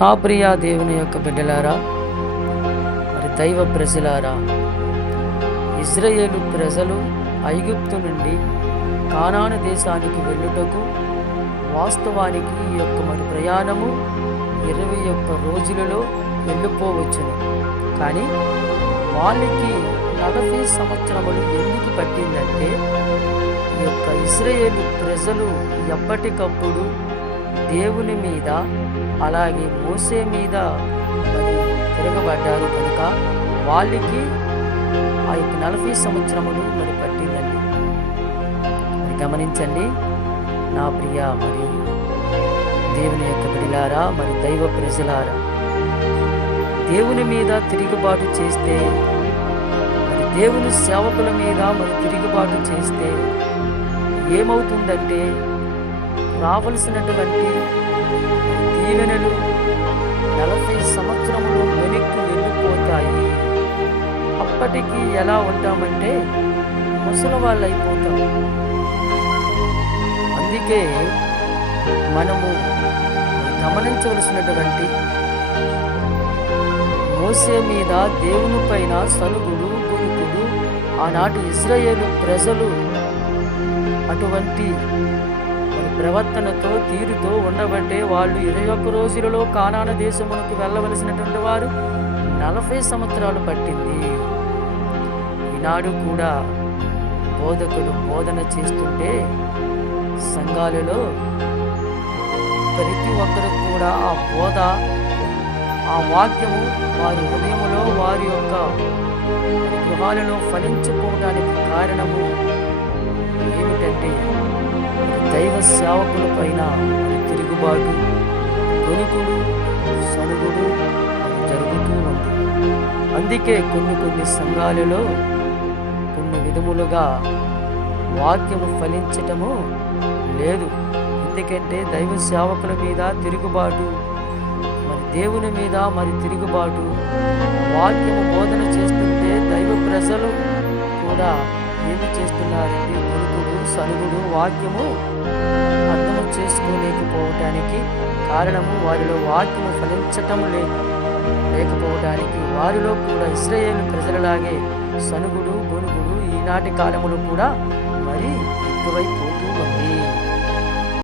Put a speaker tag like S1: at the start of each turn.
S1: నా ప్రియ దేవుని యొక్క బిడ్డలారా మరి దైవ ప్రజలారా ఇజ్రాయేలు ప్రజలు ఐగుప్తు నుండి కానాన దేశానికి వెళ్ళుటకు వాస్తవానికి ఈ యొక్క మరి ప్రయాణము ఇరవై ఒక్క రోజులలో వెళ్ళిపోవచ్చును. కానీ వాళ్ళకి నలభై సంవత్సరములు ఎందుకు పట్టిందంటే ఈ యొక్క ఇజ్రాయేలు ప్రజలు ఎప్పటికప్పుడు దేవుని మీద అలాగే మోసే మీద మరి తిరగబడ్డారు కనుక వాళ్ళకి ఆ యొక్క నలభై సంవత్సరములు మరి పట్టిందండి. మరి గమనించండి నా ప్రియ మరి దేవుని యొక్క బిడిలారా మరి దైవ ప్రజలారా దేవుని మీద తిరుగుబాటు చేస్తే మరి దేవుని సేవకుల మీద మరి తిరుగుబాటు చేస్తే ఏమవుతుందంటే రావలసినటువంటి దీవెనలు నలభై సంవత్సరములు వెనక్కి వెళ్ళిపోతాయి. అప్పటికి ఎలా ఉంటామంటే ముసలి వాళ్ళు అయిపోతాం అందుకే మనము గమనించవలసినటువంటి మోసే మీద దేవుని పైన సలుగుడు గురుకుడు ఆనాటి ఇజ్రాయేలు ప్రజలు అటువంటి ప్రవర్తనతో తీరుతో ఉండబట్టే వాళ్ళు ఇరవై ఒక్క రోజులలో కానాన దేశమునకు వెళ్ళవలసినటువంటి వారు నలభై సంవత్సరాలు పట్టింది. ఈనాడు కూడా బోధకులు బోధన చేస్తుంటే సంఘాలలో ప్రతి ఒక్కరు కూడా ఆ బోధ ఆ వాక్యము వారి హృదయములో వారి యొక్క గృహాలలో ఫలించుకోవడానికి కారణము ఏమిటంటే దైవ సేవకుల పైన తిరుగుబాటు కొనుకుడు సనుగుడు జరుగుతూ ఉంది. అందుకే కొన్ని కొన్ని సంఘాలలో కొన్ని విధములుగా వాక్యము ఫలించటము లేదు. ఎందుకంటే దైవ సేవకుల మీద తిరుగుబాటు మరి దేవుని మీద మరి తిరుగుబాటు వాక్యము బోధన చేస్తుంటే దైవ ప్రజలు కూడా ఏమి చేస్తున్నారంటే కొనుకుడు సలుగుడు వాక్యము అర్థము చేసుకోలేకపోవటానికి కారణము వారిలో వాక్యము ఫలించటం లేదు. లేకపోవటానికి వారిలో కూడా ఇస్రాయేల్ ప్రజలలాగే సనుగుడు గొనుగుడు ఈనాటి కాలములు కూడా మరి ఎక్కువైపోతూ ఉంది.